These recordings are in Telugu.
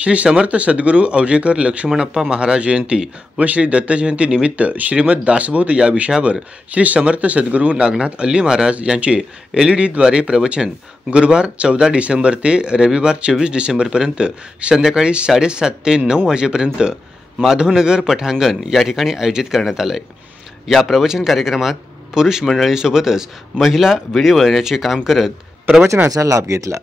श्री समर्थ सद्गुरू अवजेकर लक्ष्मणप्पा महाराज जयंती व श्री दत्त जयंती निमित्त श्रीमद दासबोध या विषयावर श्री समर्थ सद्गुरू नागनाथ अल्ली महाराज यांचे LED द्वारे प्रवचन गुरुवार 14 डिसेंबर ते रविवार 24 डिसेंबरपर्यंत संध्याकाळी 7:30 ते 9 वाजेपर्यंत माधवनगर पठांगण या ठिकाणी आयोजित करण्यात आले आहे। या प्रवचन कार्यक्रमात पुरुष मंडळीसोबतच महिला विडी वळण्याचे काम करत प्रवचनाचा लाभ घेतला।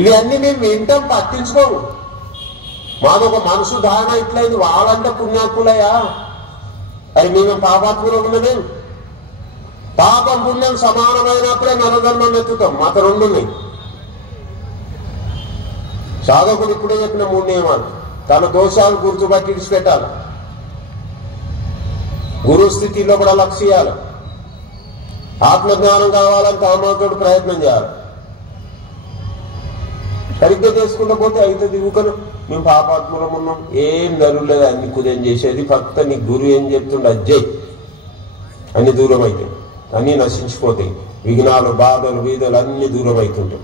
ఇవన్నీ మేము వింటాం, పట్టించుకోము। మాదొక మనసు ధారణ ఇట్లయింది, వాళ్ళంటే పుణ్యాత్ములయ్యా, అది మేము పాపాత్ములమే। పాపం పుణ్యం సమానమైనప్పుడే నరధర్మం ఎత్తుతాం, మాకు రెండు ఉన్నాయి। సాధకుడు ఇప్పుడే చెప్పిన 3 నియమాలు, తన దోషాలు గుర్తుపట్టి విడిచిపెట్టాలి, గురు స్థితిలో కూడా లక్ష్యాలు, ఆత్మజ్ఞానం కావాలని తమతోడు ప్రయత్నం చేయాలి। సరిగ్గా చేసుకుంటూ పోతే అయితే దిగుకను మేము పాపాత్ములం ఉన్నాం, ఏం జరుగులేదు, అన్ని కుదేం చేసేది, ఫక్త నీ గురువు ఏం చెప్తుండే అజ్జయ్, అన్ని దూరం అవుతాయి, అన్నీ నశించిపోతాయి, విఘ్నాలు బాధలు వీధలు అన్ని దూరం అవుతుంటాయి।